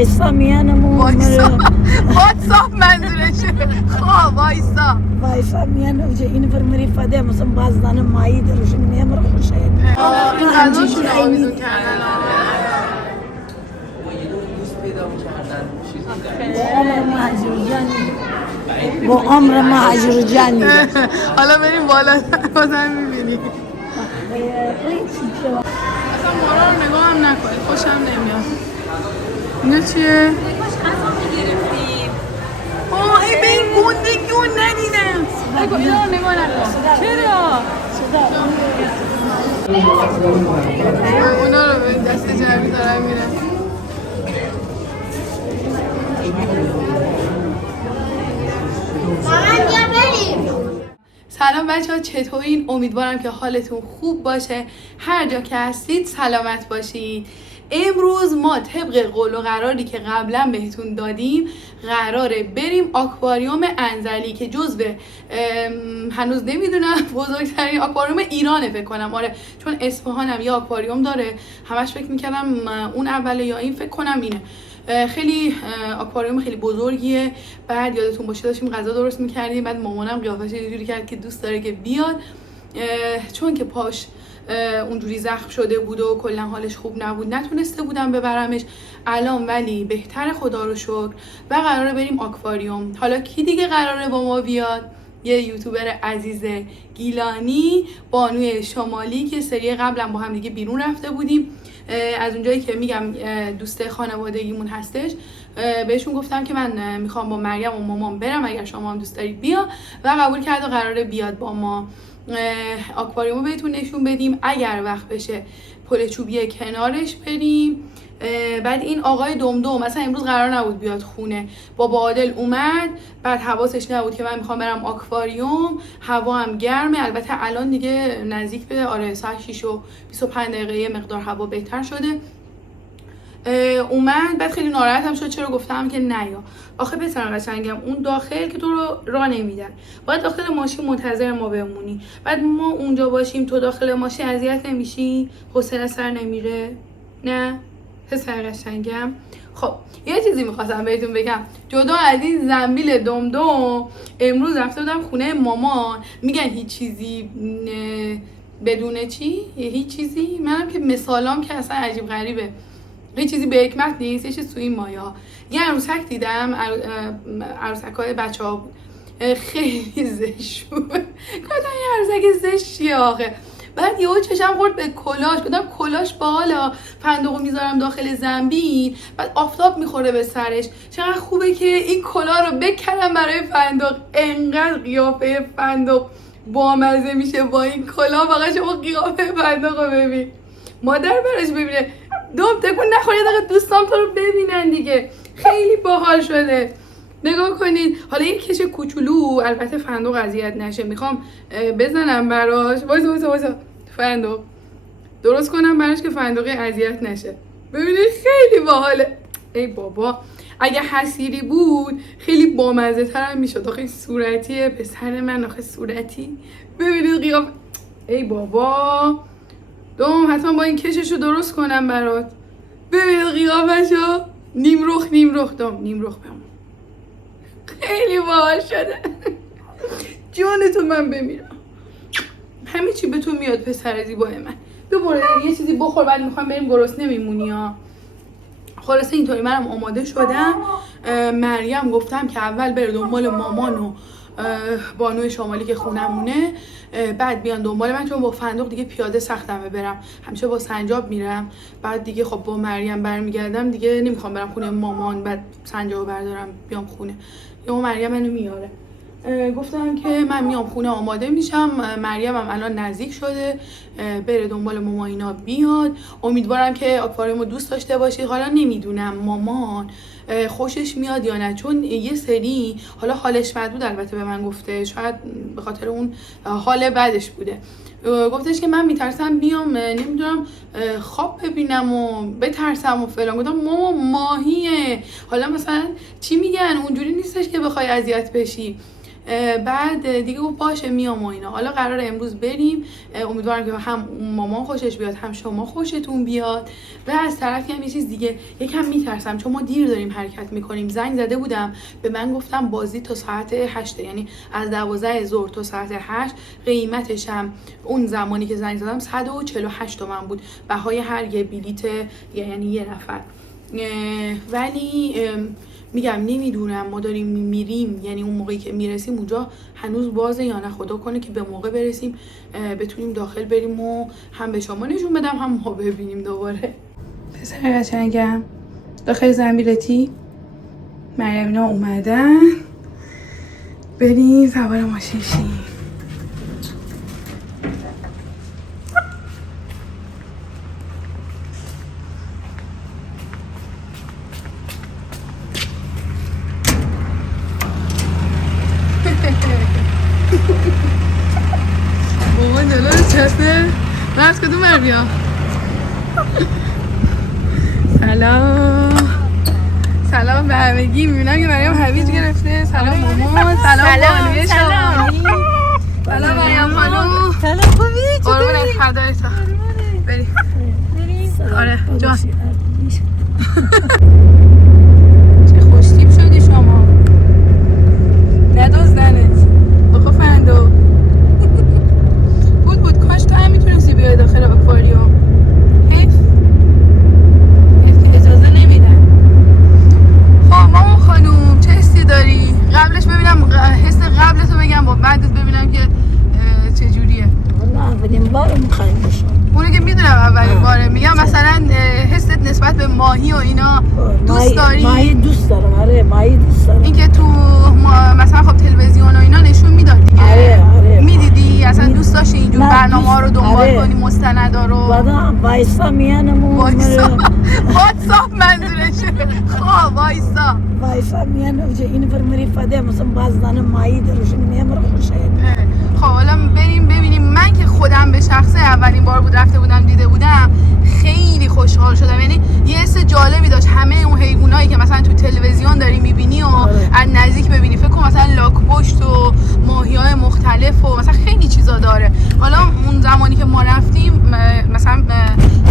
وایسا میانمون وایسا منظورشه خواه وایسا میان این فرمری فده مثلا بازدان مایی درشون میامر خوشه این غذاشون رو آویزون کردن با عمر مهاجر جانی حالا بریم بالا بازم میبینی اصلا مارا رو نگاه هم نکنید خوشم نمیاد اینه چیه؟ آه ای به این گندگی رو ندیدم اینا رو نگاه نکن چرا؟ اونا رو به دست جمعی دارم میرم سلام بچه ها چطورین؟ امیدوارم که حالتون خوب باشه هر جا که هستید سلامت باشید. امروز ما طبق قول و قراری که قبلا بهتون دادیم قراره بریم آکواریوم انزلی که جزو هنوز نمیدونم بزرگترین آکواریوم ایرانه فکر کنم. آره چون اصفهان هم یه آکواریوم داره همش فکر میکردم اون اوله یا این فکر کنم اینه. خیلی آکواریوم خیلی بزرگیه. بعد یادتون باشه داشتیم غذا درست میکردیم بعد مامانم قیافش یه جوری کرد که دوست داره که بیاد چون که پاش اونجوری زخم شده بود و کلا حالش خوب نبود نتونسته بودم ببرمش. الان ولی بهتر خدا رو شکر و قراره بریم آکواریوم. حالا کی دیگه قراره با ما بیاد؟ یه یوتیوبر عزیز گیلانی بانوی شمالی که سری قبلا با هم دیگه بیرون رفته بودیم از اونجایی که میگم دوست خانوادگیمون هستش. بهشون گفتم که من میخوام با مریم و مامان برم اگر شما هم دوست دارید بیا و قبول کرد و قراره بیاد با ما آکواریومو بهتون نشون بدیم. اگر وقت بشه پل چوبی کنارش بریم. بعد این آقای دمدم مثلا امروز قرار نبود بیاد خونه بابا عادل اومد بعد حواسش نبود که من میخوام برم آکواریوم هوا هم گرمه. البته الان دیگه نزدیک به ساعت 6 و 25 دقیقه یه مقدار هوا بهتر شده. اومد بعد خیلی ناراحت هم شد چرا گفتم که نیا. آخه پسر قشنگم اون داخل که تو رو راه نمیدن باید داخل ماشین منتظر ما بمونی. بعد ما اونجا باشیم تو داخل ماشین اذیت نمیشی؟ حوصله سر نمیره؟ نه پسر قشنگم. خب یه چیزی میخواستم بهتون بگم جدا از این زنبیل دمدم امروز رفته بودم خونه مامان میگن هیچ چیزی بدون چی؟ هیچ چیزی منم که مثالام که اصلا عجیب غریبه هیچ چیزی به حکمت نیست. یه چیز توی این مایا یه عروسک دیدم عروسک های بچه ها بود خیلی زشت بود کدام یه عروسک زشتی آخه. بعد یهو چشم خورد به کلاش بدم کلاش بالا فندقو میذارم داخل زنبیل بعد آفتاب میخوره به سرش. چقدر خوبه که این کلا رو بکنم برای فندق. انقدر قیافه فندق بامزه میشه با این کلا. فقط شما قیافه فندق رو ببین مادر برش ببینه دوم تکون نخوری دقیقه دوستان تو رو ببینن دیگه. خیلی باحال شده نگاه کنید. حالا این کش کوچولو البته فندق اذیت نشه میخوام بزنم براش وایسا فندق درست کنم براش که فندق اذیت نشه. ببینید خیلی باحاله. ای بابا اگه حسیری بود خیلی بامزه تر هم میشد. آخه صورتیه پسر من آخه صورتی ببینید قیاف. ای بابا دوم حتما با این کششو درست کنم برات. ببینید قیافشو نیم رخ دوم نیم رخ بمون خیلی باحال شده جونتو من بمیرم. همه چی به تو میاد پسر زیبای من. ببره یه چیزی بخور بعد میخوام بریم گرسنه میمونی ها. خلاصه اینطوری منم آماده شدم. مریم گفتم که اول بره دنبال مامان و بانوی شمالی که خونمونه بعد بیان دنبال من چون با فندق دیگه پیاده سختمه برم همیشه با سنجاب میرم. بعد دیگه خب با مریم برمیگردم دیگه نمیخوام برم خونه مامان بعد سنجابو بردارم بیام خونه یا مریم منو میاره. گفتم که من میام خونه آماده میشم. مریم هم الان نزدیک شده بره دنبال ماما اینا بیاد. امیدوارم که آکواریومو دوست داشته باشید. حالا نمیدونم مامان خوشش میاد یا نه چون یه سری حالا حالش بد بود البته به من گفته شاید به خاطر اون حال بدش بوده. گفتش که من میترسم بیام نمیدونم خواب ببینم و بترسم و فلان. گفتم ماما ماهیه حالا مثلا چی میگن اونجوری نیستش که بخوای اذیت بشی. بعد دیگه گفت باشه میام و اینا. حالا قراره امروز بریم، امیدوارم که هم مامان خوشش بیاد هم شما خوشتون بیاد. و از طرفی هم یه چیز دیگه، یکم میترسم چون ما دیر داریم حرکت میکنیم. زنگ زده بودم به من، گفتم بازی تا ساعت 8، یعنی از 12 ظهر تا ساعت 8. قیمتش هم اون زمانی که زنگ زدم 148 تومن بود، بهای هر یه بلیت، یعنی یه نفر. ولی میگم نمیدونم ما داریم میریم، یعنی اون موقعی که میرسیم اونجا هنوز بازه یا نه. خدا کنه که به موقع برسیم بتونیم داخل بریم و هم به شما نشون بدم هم ما ببینیم دوباره. پسر قشنگم داخل زنبیلتی مریمینا اومدن، بریم سوار ماشین شیم. بابا جلو نشسته. من از کدوم بر بیام؟ سلام به همگی. میبینم که مریم هویج گرفته. سلام مامان. سلام بانوی شامانی. سلام مریم خانوم. سلام خوبی؟ قربون از فدایتا. بریم. آره جان. چه خوشتیپ شدی شما. ندزدنت. بخوا فندو. بود کاش تو هم میتونستی بیای داخل آکواریوم. حیف که اجازه نمیدن. خب مامان خانوم چه حسی داری؟ قبلش ببینم حس قبلتو بگم با بعدت ببینم که چجوریه. والله اولین بار میخوایم بشم. اونو که میدونم اولین باره. میگم مثلا حست نسبت به ماهی و اینا دوست داری؟ ماهی دوست دارم. آره ماهی دوست دارم. این که تو مثلا خب تلویزیون و اینا نشون میداد دیگه. آره میدیدی اصلا دوست داشتی اینجور برنامه ها رو دنبال کنی، مستندا رو؟ بعدا وایسا میانمون. واتساپ منظورشه. خب وایسا میانم اونجا این فرمری فده مثلا بازدان ماهی دروشون میامر خوشه. خب حالا بریم ببینیم. من که خودم به شخصه اولین بار بود رفته بودم دیده بودم، خیلی خوشحال شدم. یعنی یه حس جالبی داشت. همه اون حیوانایی که مثلا تو تلویزیون داری میبینی و از نزدیک ببینی، فکر کن مثلا لاک‌پشت و ماهی‌های مختلف و مثلا خیلی چیزا داره. حالا اون زمانی که ما رفتیم مثلا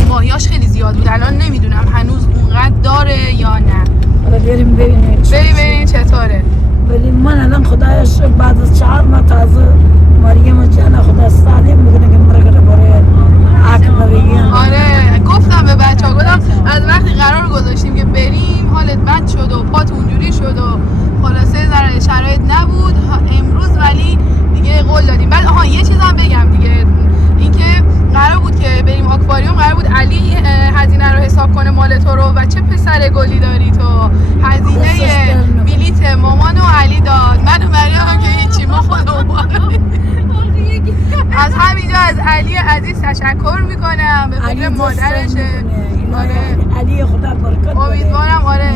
ماهیاش خیلی زیاد بود. الان نمیدونم هنوز اونقدر داره یا نه. حالا بریم ببینیم چطوره. ولی من الان خدایش بعد از 4 ماه تازه مریم جان خدا سالم میگه که مرگره باره اکواریوم. آره گفتم به بچه‌ها، گفتم از وقتی قرار گذاشتیم که بریم حالت بد شد و پات اونجوری شد و خلاصه ذره شرایط نبود امروز، ولی دیگه قول دادیم. بعد یه چیزم بگم دیگه، اینکه قرار بود که بریم آکواریوم، قرار بود علی هزینه رو حساب کنه مال تو رو. و چه پسر گلی داری تو. هزینه بلیت مامان و علی داد، من و مریم هم که هیچی، ما خودمون. از همینجا از علی عزیز تشکر میکنم، به فکر مادرشه. آره علی خدا برکت بده. امیدوارم آره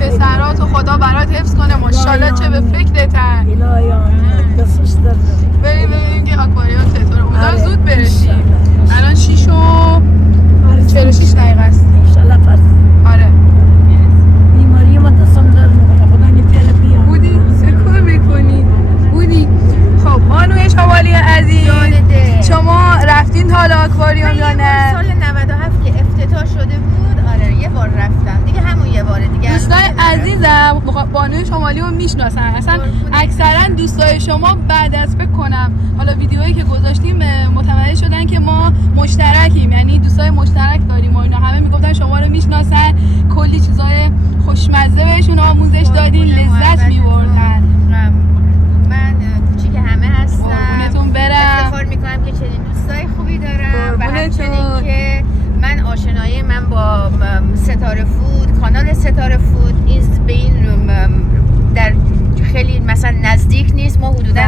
پسراتو خدا برات حفظ کنه. ماشاءالله چه به فکرتن. الهی آمین. دستش درد. بریم که آکواریوم چطوره. امیدوارم زود برسیم. الان 6:46 دقیقه است. انشالله فرض. آره بیماری ما دستم درد میکنه. خدا نپیره بیا. بودی چه کار میکنی؟ بودی. خب بانوی شمالی عزیز، شما رفتین تا حالا آکواریوم یا نه؟ سال 97 که افتتاح شده بود، آره یه بار رفتم دیگه، همون یه باره دیگه. دوستای عزیزم بانوی شمالی رو میشناسن. اصلا اکثرا دوستای شما بعد از فکر کنم حالا ویدیویی که گذاشتیم متوجه شدن که ما مشترکیم، یعنی دوستای مشترک داریم و اینا. همه میگفتن شما رو میشناسن، کلی چیزای خوشمزه بهشون آموزش دادین، لذت میبردن. من کوچیک همه هستم. قربونتون برم. افتخار میکنم که چنین دوستای خوبی دارم و همچنین که من آشنایی من با ستاره فود، کانال ستاره فود به این در خیلی مثلا نزدیک نیست. ما حدودا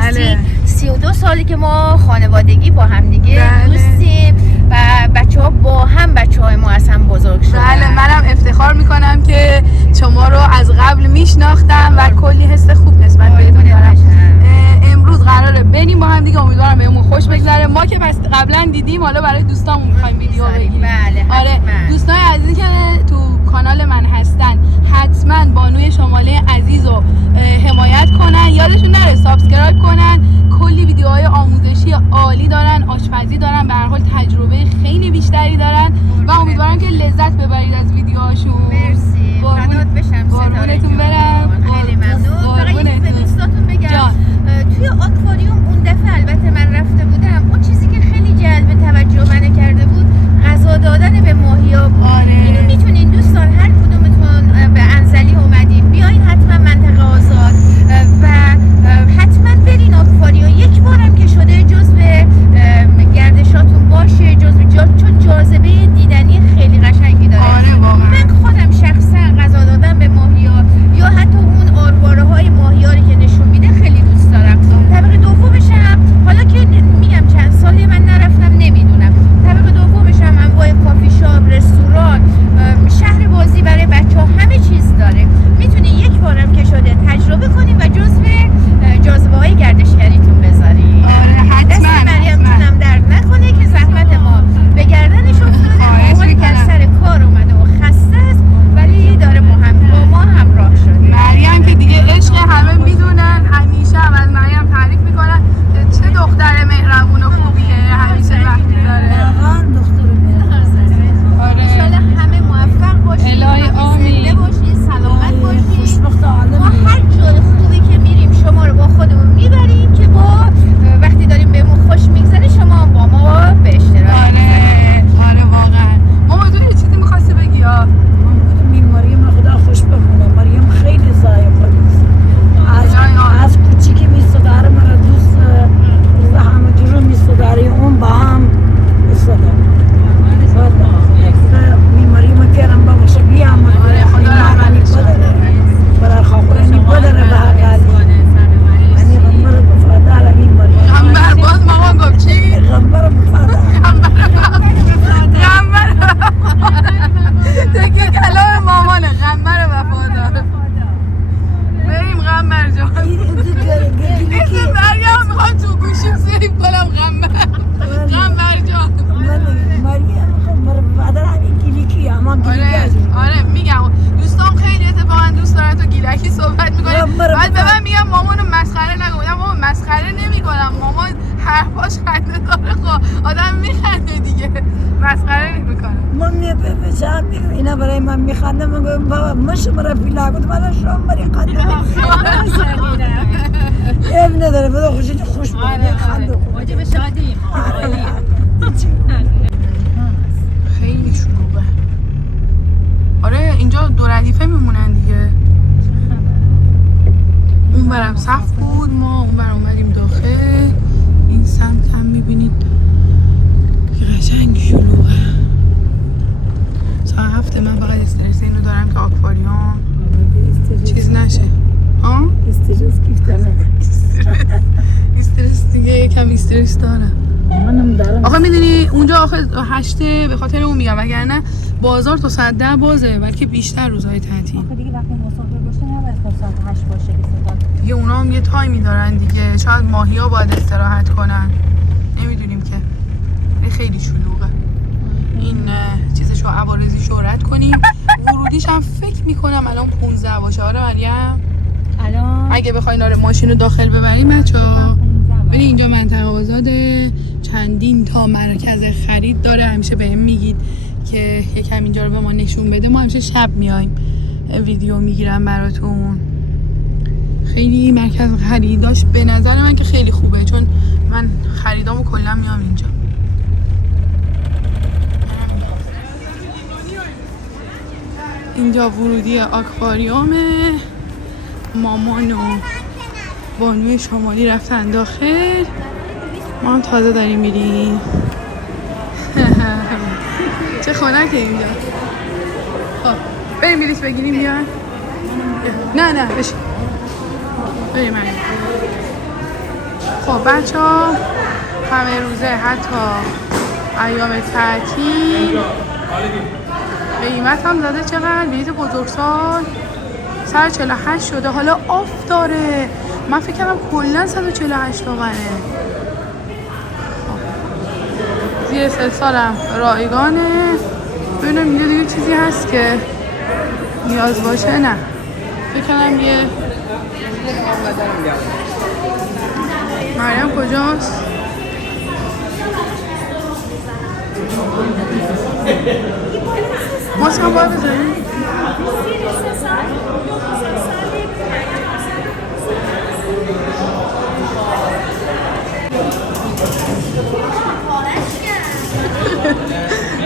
32 سالی که ما خانوادگی با هم دیگه دوستیم و بچه‌ها با هم بچه‌های ما از هم بزرگ شدن. بله منم افتخار میکنم که شما رو از قبل میشناختم و کلی حس خوب نسبت بهتون دارم. امروز قراره بریم با هم دیگه، امیدوارم بهمون خوش بگذره. ما که پس قبلا دیدیم، حالا برای دوستامون میخوایم ویدیو بگیریم. بله آره دوستای عزیزی که تو کانال من هستن حتما بانوی شمالی عزیز رو حمایت کنن. یادشون نره سابسکرایب کنن. کلی ویدیوهای آموزشی عالی دارن، آشپزی دارن، به هر حال تجربه خیلی بیشتری دارن و امیدوارم که لذت ببرید از ویدیوهاشون. مرسی، فدات بشم. قربونتون برم. خیلی ممنون. فقط یه به دوستاتون بگم توی آکواریوم اون دفعه البته من رفته بودم، اون چیزی که خیلی جلب توجه من کرده بود غذا دادن به ماهیا بود. اینو میتونین دوستان هر کدومتون به انزلی اومدین بیاین حتما منطقه آزاد و حتما برین آکواریوم. یک بارم که شده جزو گردشاتون باشه، چون جاذبه دیدنی خیلی قشنگی داره. من خودم شخصا غذا دادن به ماهیا یا حتی اون آرواره های ماهیاری که نشون میده خیلی دوست دارم. طبقه دومش هم حالا که میگم چند سالی من نرفتم نمیدونم، طبقه دومش هم انواع کافی شاپ، رستوران، شهر بازی برای بچه‌ها همه چیز داره. میتونی یک بارم که شده تجربه کنی و جزو جاذبه‌های گردشگریتون بذاری. حتما. مریم جونم درد نکنه که زحمت ما به گردنش افتاده. موقعی که سر کار اومده و خسته است ولی داره با ما همراه شده. مریم که دیگه عشق همه میدونن، همیشه هم از مریم تعریف میکنن که چه دختر مهربون و خوبیه، همیشه وقتی داره. واقعا دختر مهربون. انشالله همه موفق باشید، همه زنده باشید، سلامت باشید. خوشبخت عالم. ما هر جای خوبی که میریم شما رو با خودمون میبریم که با وقتی داریم بهمون خوش میگذره شما با ما به اشتراک. آره واقعا. ماما تو یه چیزی می‌خواستی بگی ها؟ مریم خدا خوش بکنه. مریم خیلی ذایقه از کوچیکی میستداره مرا دوست همه جور میستداری اون با هم استدار مریم پیرم با باشه بیام خدا رحمانی بداره برای خواهرانی بداره به حقیقی منی غمبر بفادر مریم غمبر باز مامان گفت چی؟ غمبر بفادر تکیه کلام مامانه. غمبر وفادار. بریم غمبر جان. اسم مریم میخوام تو گوشیم سیف کنم. غمبر جان. مریم غمبر بفادر همین گیلیکی اما گیلیکی آره میگم دوستان خیلی اتفاقا دوست دارن تو گیلکی صحبت میکنه. بعد به من میگم مامانو مسخره نکن. مامان مسخره نمیکنم، مامان حرفاش خنده داره. خب آدم میخنده دیگه، مسخره نمیکنه. من میپیچم میگم اینا برای من میخنده. من گفتم بابا مش مرا فیلا گفت من شام بری خنده اب نداره بده خوش بود خنده واجب شادیم. خیلی شلوغه. آره اینجا دو ردیفه میمونن دیگه. اون برم صف بود، ما اون برم اومدیم داخل. این سمت هم میبینید قشنگ شلوغه. ساعت 7 من فقط استرس اینو دارم که آکواریوم چیز نشه. ها؟ استرس گفتم استرس دیگه یکم استرس دارم. منم دارم. آخه میدونی اونجا آخه 8 به خاطر اون میگم، وگرنه بازار تا ساعت 10 بازه، بلکه بیشتر روزهای تعطیل. آخه دیگه وقتی مسافر باشه نباید تا ساعت 8 باشه که دیگه اونا هم یه تایمی دارن دیگه. شاید ماهیا باید استراحت کنن، نمیدونیم که. خیلی شلوغه. این چیزشو عوارضیشو رد کنیم. ورودیش هم فکر میکنم الان 15 باشه. آره مریم الان اگه بخواین آره ماشین رو داخل ببریم بچه‌ها. ولی اینجا منطقه آزاده، چندین تا مرکز خرید داره. همیشه بهم میگید که یکم اینجا رو به ما نشون بده. ما همیشه شب میایم ویدیو میگیرم براتون. خیلی مرکز خریداش به نظر من که خیلی خوبه، چون من خریدامو کلا میام اینجا. اینجا ورودی آکواریومه. مامان و بانوی شمالی رفتن داخل، ما هم تازه داریم میریم. چه خنکه اینجا. خب بریم بلیط بگیریم بیان. نه بشین بریم. خب بچه ها همه روزه حتی ایام تعطیل قیمت هم زده. چقدر بلیط بزرگسال 148 شده. حالا آف داره. من فکر کردم کلا 148 تومنه. زیر سلسالم رایگانه. ببینم اینجا دیگه چیزی هست که نیاز باشه نه. فکر کنم یه مریم کجاست؟ ماسک هم باید بزنیم؟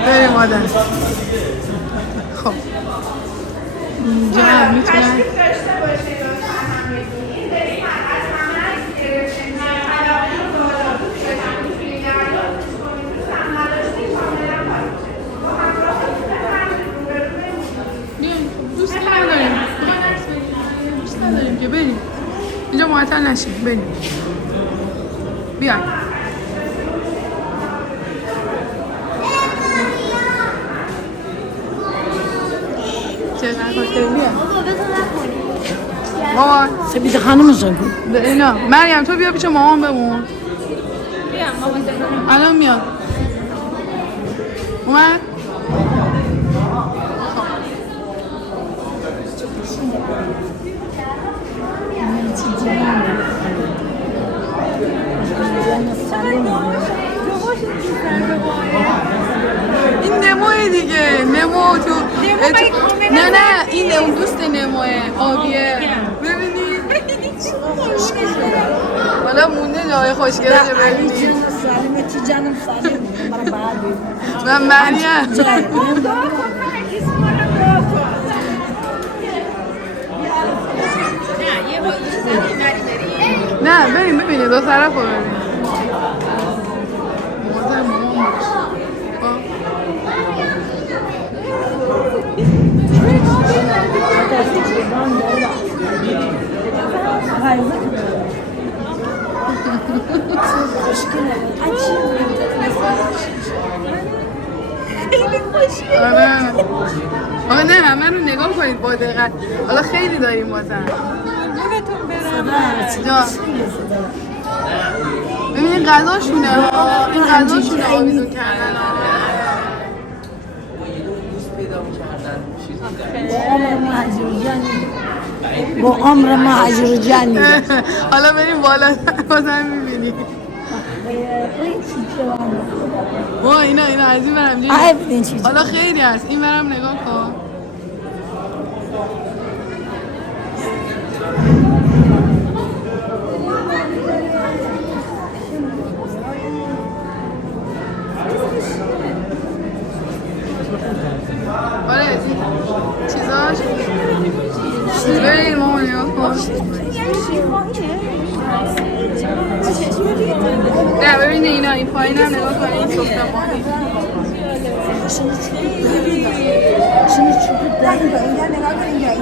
بریم آدم. خب اینجا هم میتونن دوست نداریم که بریم اینجا معطل نشیم. بریم بیاین. چقدر خوشگلیه بابا. سپید خانمشون اینا مریم تو بیا پیش مامان بمون. الان میاد. اومد؟ این نموه دیگه. نمو تو نه این اون دوست نموه آبیه. ببینید حالا مونده جای خوشگله ببینید. سلامتی جانم سلام. من مریم. نه بریم ببینید دو طرف رو ببینید. موضوع مامان باش. آقا نه همه رو نگاه کنید با دقت. حالا خیلی داریم بازم. ببینید غذاشونه. این غذاشونه آویزون کردن. با عمر مهاجر جانی. حالا بریم بالا بازم میبینی. اینا از این برم حالا خیلی هست. این برم نگاه کن. آره چیزاش بریم ماما نگاه کن. نه ببینه اینا این پایین هم نگاه کن. این سفره ماهی شنو چوب در اینجا نگاه کن. اینجا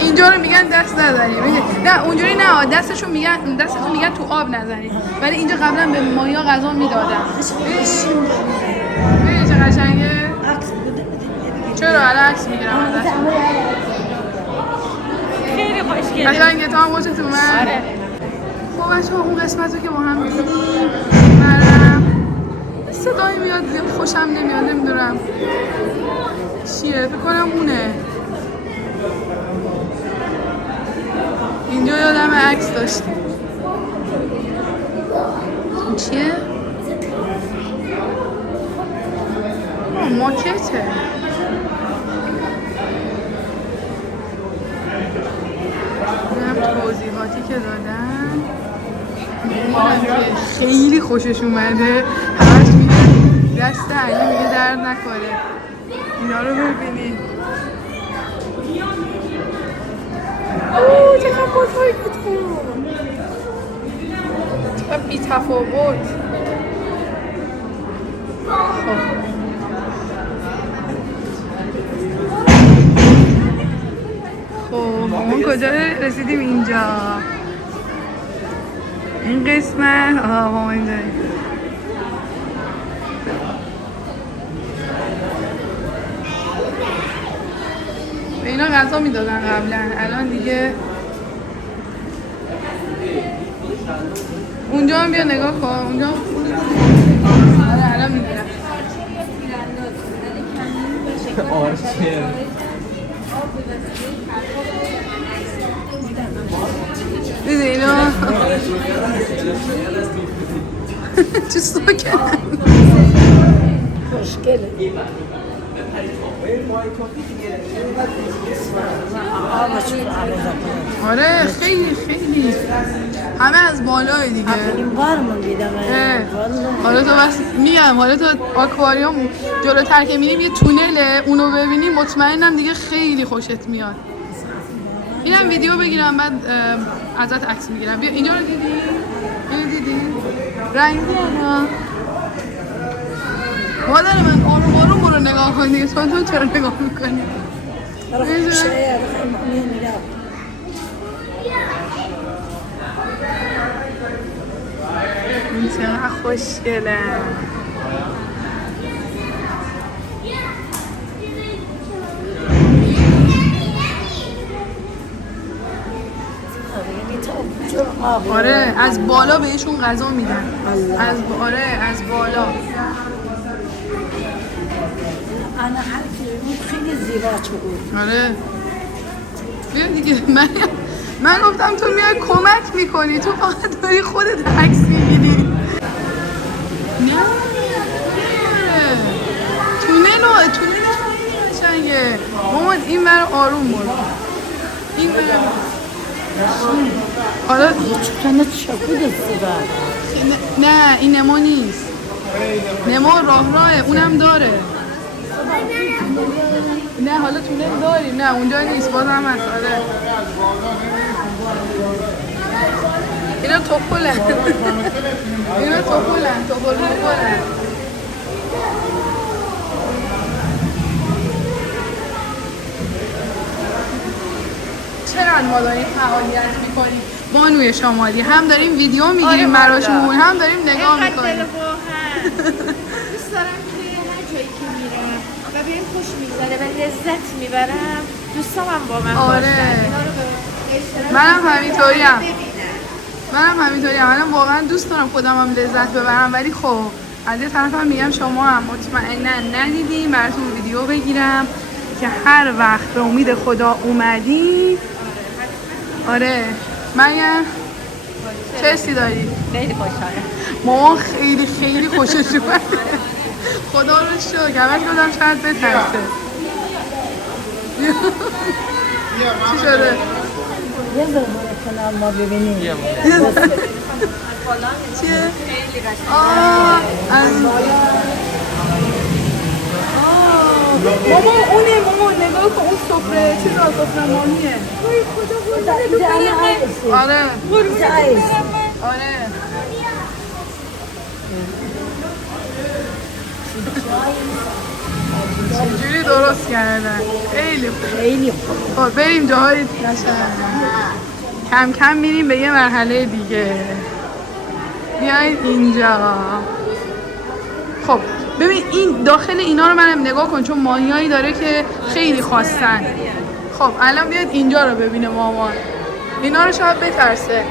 اینجا رو میگن دست نزنی. نه اونجوری نه دستتون میگن تو آب نزنی. ولی اینجا قبلا به مایا غذا میدادن. ببین چه قشنگه. چرا الان عکس میگیرم ازش. خیلی خوشگله. قشنگه. تو هم خوشت اومد؟ آره. خب بچه‌ها اون قسمت رو که با هم می‌بینیم برم صدایی میاد زیاد خوشم نمیاد. نمیدونم چیه. فکر کنم اونه. اینجا یادم عکس داشتیم. این چیه؟ ماکته. اینم توضیحاتی که دادن. میدونم که خیلی خوشش اومده. همش میگه دست علی میگه درد نکنه. اینا رو ببینید. چقدر بزرگی تو. چقدر بی تفاوت. خب ما کجا رسیدیم؟ اینجا این قسمت. ما اینجا اینا غذا میدادن قبلا، الان دیگه. اونجا هم بیا نگاه کن، اونجا هم آره الان میگیرم. دیدی اینا چه ساکن خوشگله. آره خیلی خیلی همه از بالای دیگه. این بارمون دیدم. حالا تو بس میگم، حالا تو آکواریوم جلوتر که میریم یه تونله، اونو ببینیم مطمئنم دیگه خیلی خوشت میاد. اینم ویدیو بگیرم بعد ازت عکس میگیرم. بیا اینجا رو دیدی؟ اینو دیدی؟ رنگی انا مادر من آروم آروم برو نگاه کن دیگه. تو چرا نگاه میکنی؟ این چقدر خوشگله. آره از بالا بهشون غذا میدن. آره از بالا. انا خیلی زیبا بود. آره بیا دیگه. من گفتم تو میای کمک میکنی، تو فقط داری خودت عکس میگیری. نه تونل قشنگه. مامان این برای آروم برو. این برای حالا چطور چاکو دسته نه این نمو نیست. نمو راهه اونم داره. نه حالا تونل داریم. نه اونجا نیست بازم هست. آره اینا توپلن. اینا توپلن. چرا ما داریم فعالیت میکنیم؟ بانوی شمالی هم داریم ویدیو میگیریم براشون، هم داریم نگاه میکنیم. دوست دارم که هر جایی که میرم و بهم خوش میگذره و لذت میبرم، دوستام هم با من باشن. اینا رو به اشتراک منم همینطوریم. منم واقعا دوست دارم خودم هم لذت ببرم، ولی خب از یه طرف هم میگم شما هم مطمئنا ندیدیم براتون ویدیو بگیرم که هر وقت به امید خدا اومدی. آره مگه چه حسی داری؟ خیلی خوشحالم. مامان خیلی خیلی خوشش اومده. خدا رو شکر. همش گفتم شاید بترسه. چی شده؟ یه ذره برای کنار ما ببینیم. چیه؟ خیلی قشنگه. مامان اونه. مامان نگاه کن اون سفره چیزا سفره ماهیه. وای خدا خدا. آره آره چجوری درست کردن. خیلی خوب. خب بریم جاهای کم کم میریم به یه مرحله دیگه. بیاین اینجا. خب ببین این داخل اینا رو منم نگاه کن، چون ماهیایی داره که خیلی خواستن. خب الان بیاد اینجا رو ببینه مامان. اینا رو شاید بترسه.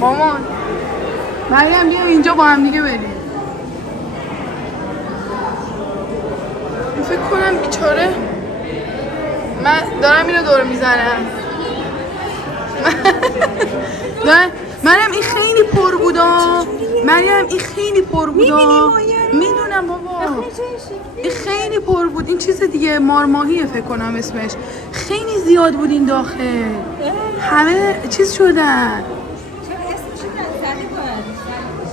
مامان مریم بیا اینجا با هم دیگه بریم. فکر کنم بیچاره من دارم اینو دور میزنم. مریم این خیلی پر بودا. مریم این خیلی پر بودا. میدونم بابا این خیلی پر بود. این چیز دیگه مارماهیه فکر کنم اسمش. خیلی زیاد بود این داخل. همه چیز شدن.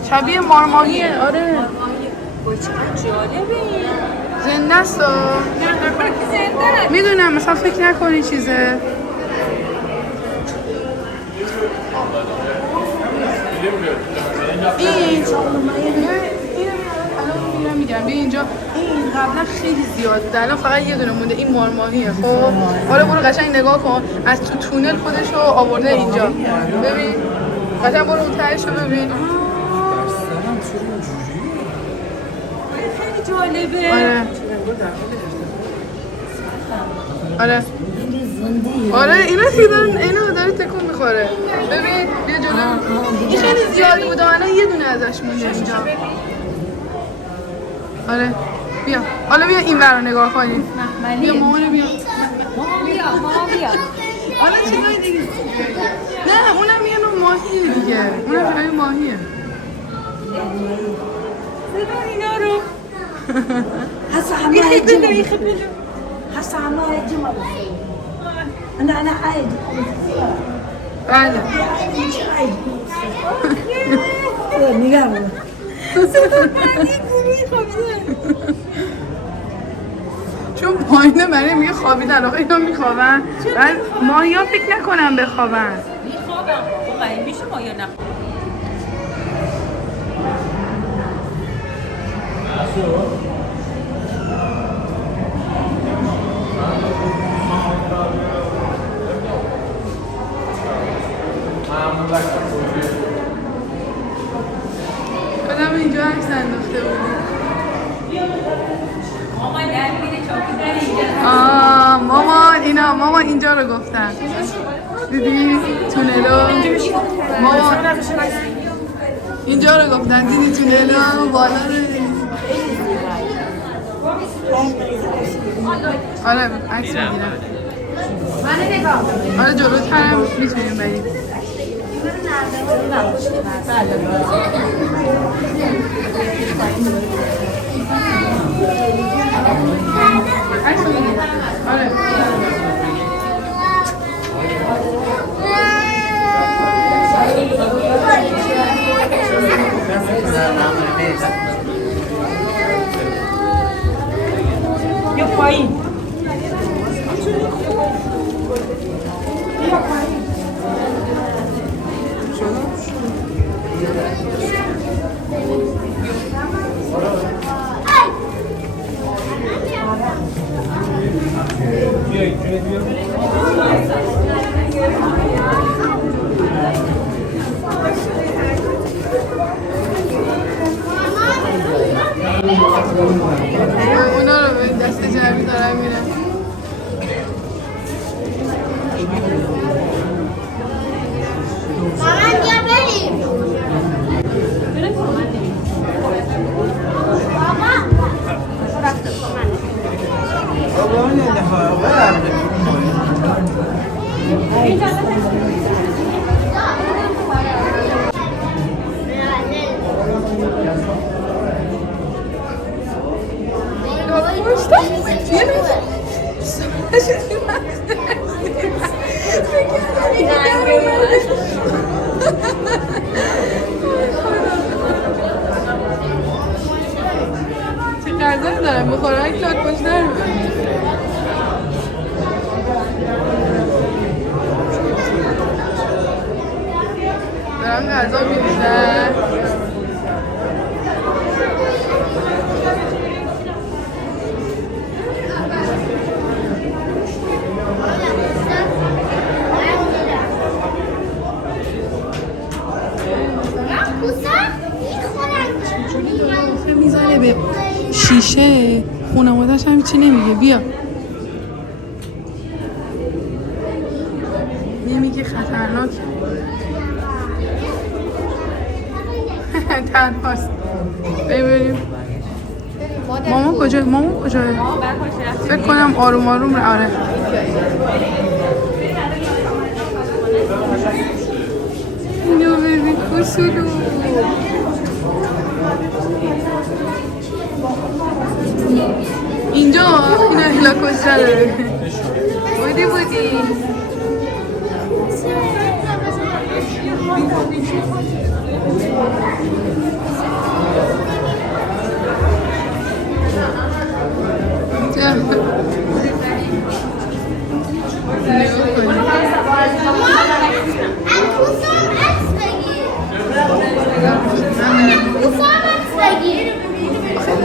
شبیه مارماهیه. آره چقدر جالبه. زنده است. میدونم مثلا فکر نکنی چیزه. این الان میگم بیا اینجا. این قبلا خیلی زیاد بود، الان فقط یه دونه مونده. این مارماهیه. خب حالا برو قشنگ نگاه کن. از تو تونل خودشو آورده اینجا. ببین قشنگ برو اون تهشو ببین. خیلی جالبه. آره آره زندگی آره اینا سیدن اینا داره تکون میخوره ببین بیا جلو این خیلی زیاد بوده الان یه دونه ازش مونده اینجا آره بیا حالا بیا این ور رو نگاه کنیم بیا مامانو بیا ماما بیا حالا چیزای دیگه نه اونم یه نوع ماهیه دیگه اونم یه ماهیه اینا رو هسه همه هجمة هسه همه هجمة أنا عادي بله نگاه چون پایینه برای میگه خوابیدن آقا اینا میخوابن بعد ماهیا فکر نکنم بخوابن میخوابم بابا میشه ما یا نه آدم اینجا عکس انداخته بود ماما در میده چاکی در اینجا مامان اینا مامان اینجا رو گفتن دیدی تونلو مامان اینجا رو گفتن دیدی تونلو بالا رو آره عکس بگیرم آره جلوترم میتونیم بریم عکس بگیرم آره یا پایین اونا رو به دست جمعی دارم میرم مامان بیا بریم چه غذایی دارم بخورم یک لاک باش در دارم غذا میریزن میزنه به شیشه خانواده‌اش هم چی نمیگه بیا نمیگه خطرناک تنهاست ببینیم مامان کجا مامان کجاه فکر کنم آروم آروم آره اینو ببین کسولو اینجا این اهلا کشتر داره بودی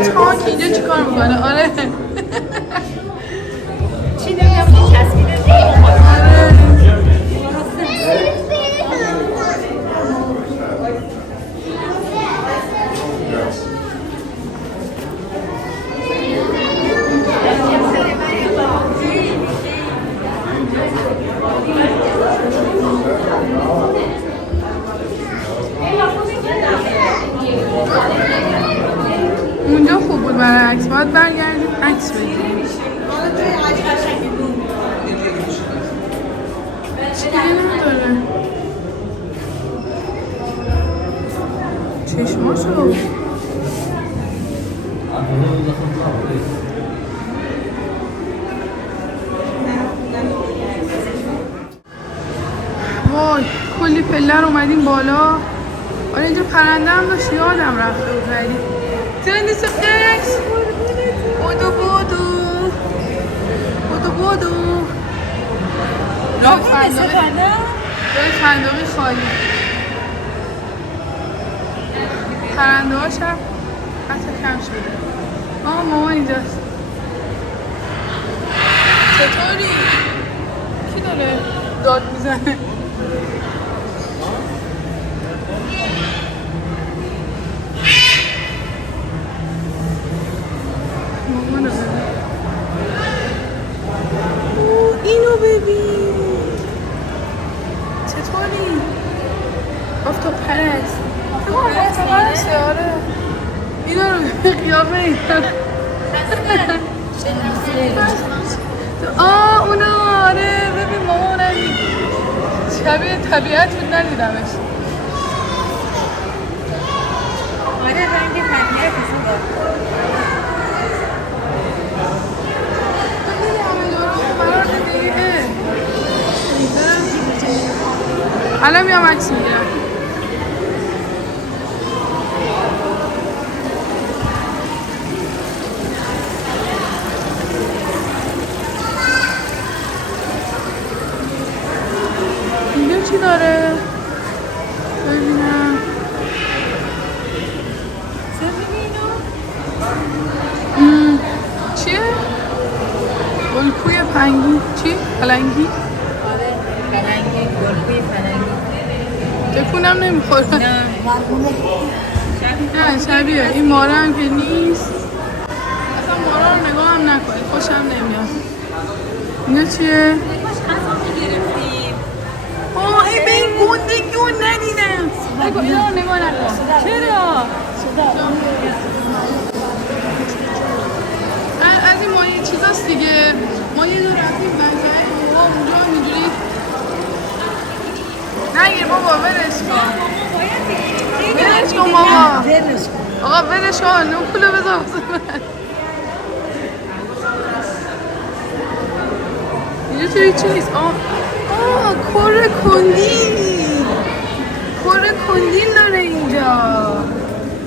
چاک اینجا چی کار میکنه؟ آره چی نمیدونم چسبیده عکس بگیریم. چیزی نداره. چشماشو وای کلی پلر اومدیم بالا. آره اینجا پرنده هم داشت یادم رفته بود ولی زنده سفکس بودو بودو بودو بودو راه فندقی خالی. پرنده هاش هم حتی کم شده. ماما اینجاست. چطوری؟ کی داره داد میزنه؟ ماما رو ببین. اینو ببین. چطوری؟ آفتاب پرست. آره اینا رو قیافه اینا اونا آره ببین ماما اونم شبیه طبیعت بود ندیدمش. آره رنگ طبیعت الان میام عکس میگیرم. اینجا چی داره؟ ببینم چیه؟ گلکوی پنگی چی؟ پلنگی؟ آره پلنگی گلکوی پلنگی تکونم نمیخوره. نه شبیه این ماره هم که نیست. اصلا ماره رو نگاه هم نکنید خوشم نمیاد. اینجا چیه؟ ای به این گندگیون ندیدم. نگاه اینا رو نگاه نکن. چرا؟ از این مایه چیزاست دیگه. ما یه دو رفتیم بنجای بابا اونجا اینجوری نگیر بابا ولش کن. ولش کن بابا. آقا ولش کن نوکولو بذار من. اینجا توی چیست؟ کره کندیل. کره کندیل داره اینجا.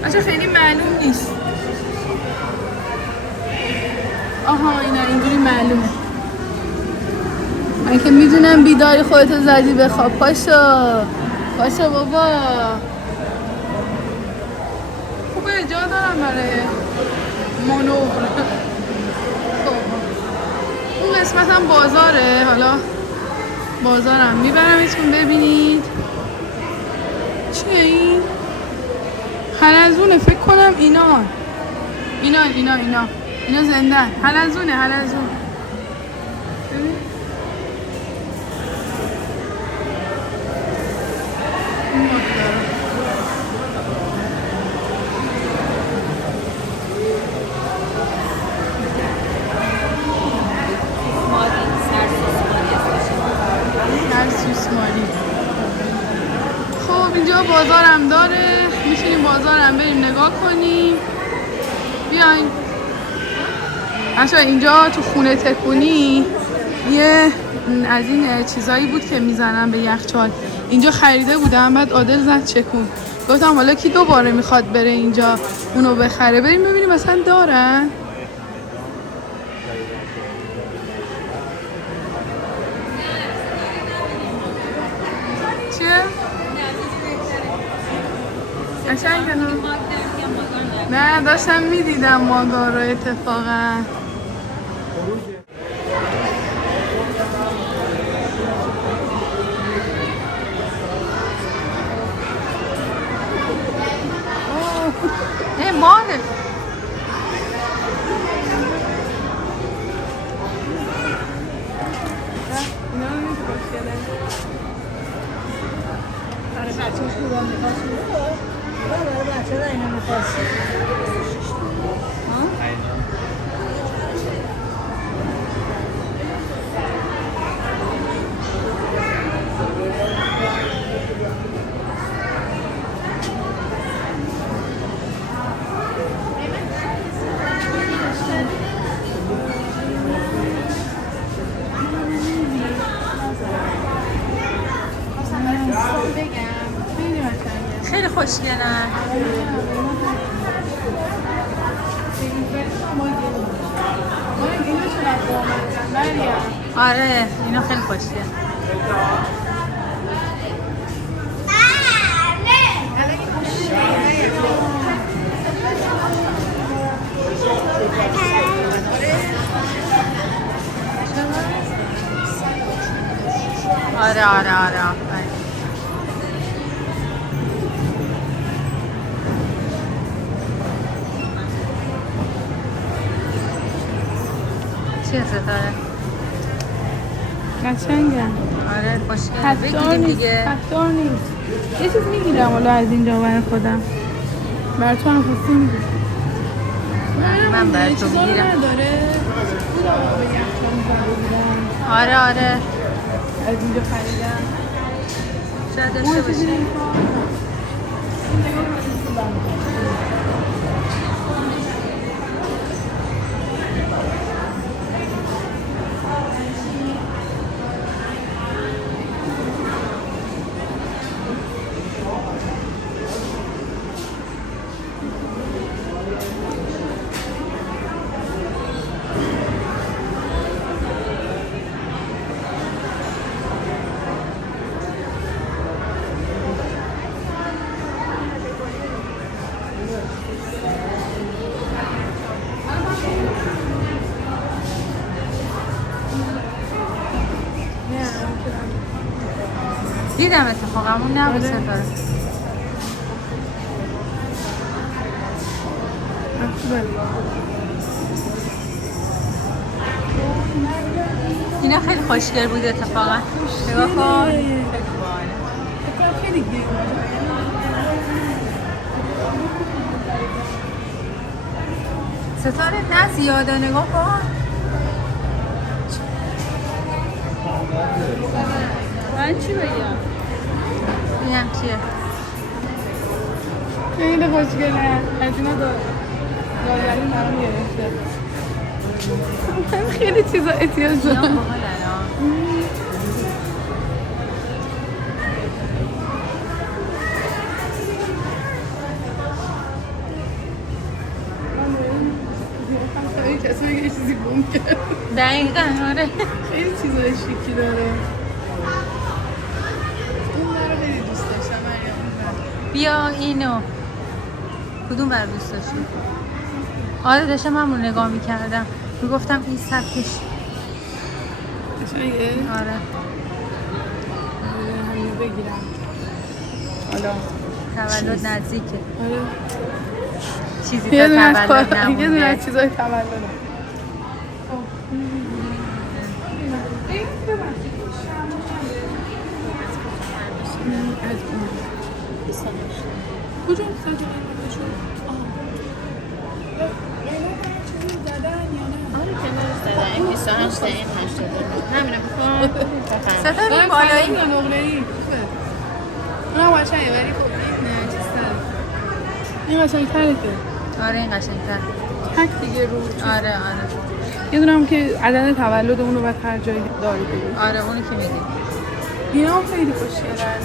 اصلا خیلی معلوم نیست. آها اینا اینجوری معلومه. من که میدونم بیداری خودتو زدی بخواب. پاشو پاشو بابا. خوبه جا دارم برای مانور. اون قسمت هم بازاره. حالا بازارم میبرمتون ببینید. چیه این؟ حلزونه فکر کنم اینا زندن. حلزونه حلزون. ببین خب اینجا بازارم داره. میتونیم بازارم بریم نگاه کنیم. بیاین بچه اینجا تو خونه تکونی یه از این چیزایی بود که میزنن به یخچال. اینجا خریده بودم بعد عادل زد چکون. گفتم حالا کی دوباره میخواد بره اینجا اونو بخره. بریم ببینیم مثلا دارن. چیه؟ قشنگه نه داشتم میدیدم ماگار رو اتفاقا. ماله برای بچه‌ش بودم می‌خواست برای بچه را اینو می‌خواست خیلی خوشگلن. آره اینا خیلی خوشگل. آره چیه ستاره؟ قشنگه. آره خوشگله. بگیریم دیگه. خطار نیست. یه چیز میگیرم حالا از اینجا برای خودم. برای تو هم خواستی میگیرم. من برای تو میگیرم. آره از اینجا خریدم. شاید داشته باشی. دیدم اتفاقا اون نبود ستاره. اینا خیلی خوشگل بود اتفاقا. نگاه کن. خیلی گیر. ستاره نه زیاده نگاه کن. من چی بگم؟ ببینم چیه. خیلی خوشگله. از اینا داری برام گرفته. من خیلی چیزا احتیاج دارم. کسی میگه چیزی گم کرد. دقیقا آره. خیلی چیزای شیکی داره. اون برای خیلی دوست داشتم مریم. بیا اینو. کدوم بر دوست داشتی؟ آره داشتم همون نگاه میکردم. میگفتم این سبکش. قشنگه؟ آره. همین بگیرم. حالا تولد نزدیکه. آره. چیزی تا تولد یه دونه نمونده. از چیزای تولده. کجا ساعت این 28 این 80 همینه بکن. ستاره بالایی نقره‌ای اونم قشنگه ولی خب این نه چیزتره. این قشنگ‌تره که آره این قشنگ‌تر. تک دیگه رو آره یه دونه هم که عدد تولد اونو باید هر جایی داری بگید. آره اونی که میدی. اینا هم خیلی خوشگلن.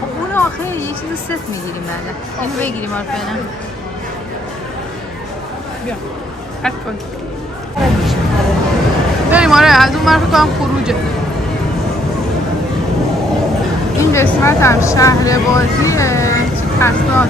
خب اون آخه یه چیز ست میگیریم بعدا. اینو بگیریم آرفینا. بیا حد کن بریم. آره از اون مرفت کنم خروجه. این قسمت هم شهر بازیه. حساس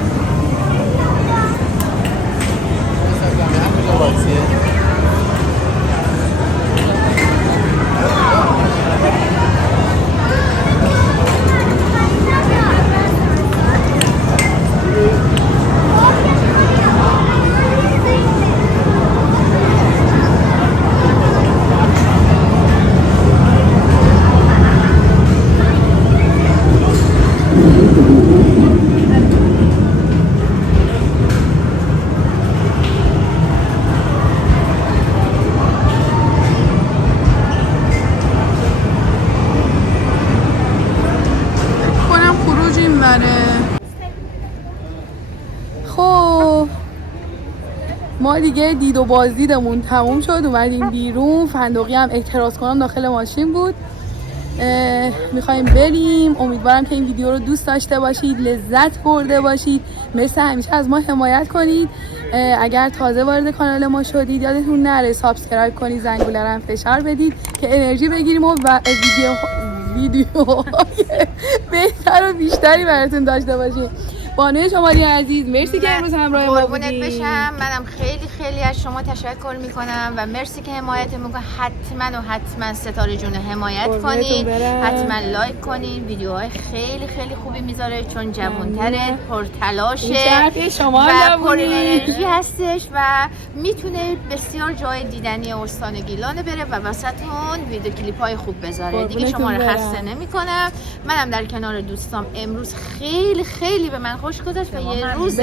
ما دیگه دید و بازدیدمون تموم شد. اومدیم بیرون. فندقی هم اعتراض کنم داخل ماشین بود. میخوایم بریم. امیدوارم که این ویدیو رو دوست داشته باشید، لذت برده باشید. مثل همیشه از ما حمایت کنید. اگر تازه وارد کانال ما شدید یادتون نره سابسکرایب کنید، زنگوله رو هم فشار بدید که انرژی بگیریم و ویدیو بهتر و بیشتری براتون داشته باشیم. بانوی شمالی عزیز مرسی که امروز همراه ما بودید. قربونت بشم. منم خیلی خیلی از شما تشکر میکنم و مرسی که حمایت میکنید. حتما ستاره جون حمایت کنید، حتما لایک کنید. ویدیوهای خیلی خیلی خوبی میذاره چون جوانتره، پرتلاشه و پر انرژی هستش و میتونه بسیار جای دیدنی استان گیلان بره و وسطون ویدیو کلیپ های خوب بذاره. دیگه شما رو خسته نمیکنم. منم در کنار دوستام امروز خیلی خیلی به من خوش گذشت و یه روز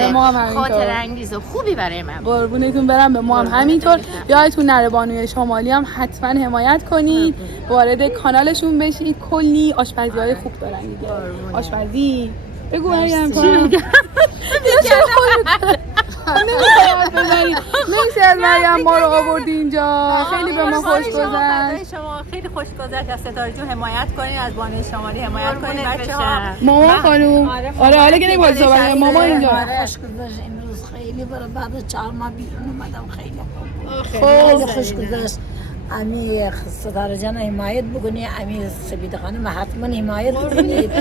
خاطر انگیز و خوبی برای من. قربونتون برم. به ما هم همینطور. یادتون نره بانوی شمالی هم حتما حمایت کنید، وارد کانالشون بشید. کلی آشپزی‌های خوب دارن دیگه. آشپزی بگو مریم تو. مرسی از مریم ما رو آوردی اینجا. خیلی به ما خوش گذشت. شما خیلی خوش گذشت. از ستاره جون حمایت کنید، از بانوی شمالی حمایت کنید بچه‌ها. مامان خانم آره حالا که نمی‌خواد صحبت مامان اینجا. خوش گذشت امروز خیلی بعد 4 ماه بیرون اومدم. خیلی خوش گذشت. امی ستاره جان حمایت بکنی، امی سبیده خانم حتما حمایت بکنید.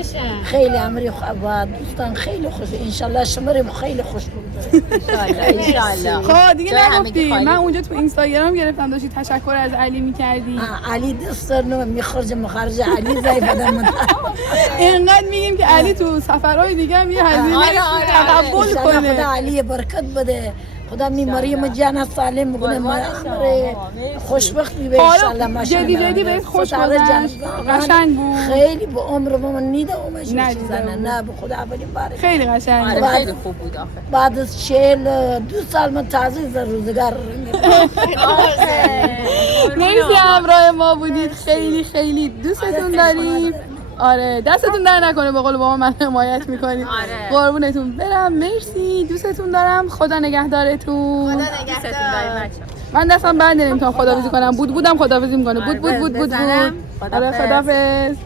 خیلی امری و دوستان خیلی خوش انشالله شما رو خیلی خوش بگذره انشالله. خب دیگه نگفتی من اونجا تو اینستاگرام گرفتم داشتی تشکر از علی می‌کردی. علی دوستان میخرج مخرج علی زای بدم. اینقدر میگیم که علی تو سفرهای دیگه هم یه هزینه تقبل کنه. خدا علی برکت بده. خدا مریم جان سالم بکنه. ما خوشبختی به ان شاء الله. ماشاءالله جدی بهت خوش گذشت. قشنگ بود. خیلی با عمر من نیده اومش نه به خدا اولین بار. خیلی قشنگ. خیلی خوب بود آخه. بعد از 42 سال من تازه روزگار مرسی همراه ما بودید. خیلی خیلی دوستتون داریم. آره دستتون در نکنه به قول بابا من حمایت میکنید. قربونتون برم. مرسی دوستتون دارم. خدا نگهدارتون. خدا نگهدار. من دستم بند نمیتونم خداحافظی کنم. بودم خداحافظی میکنه. بود. آره خداحافظ.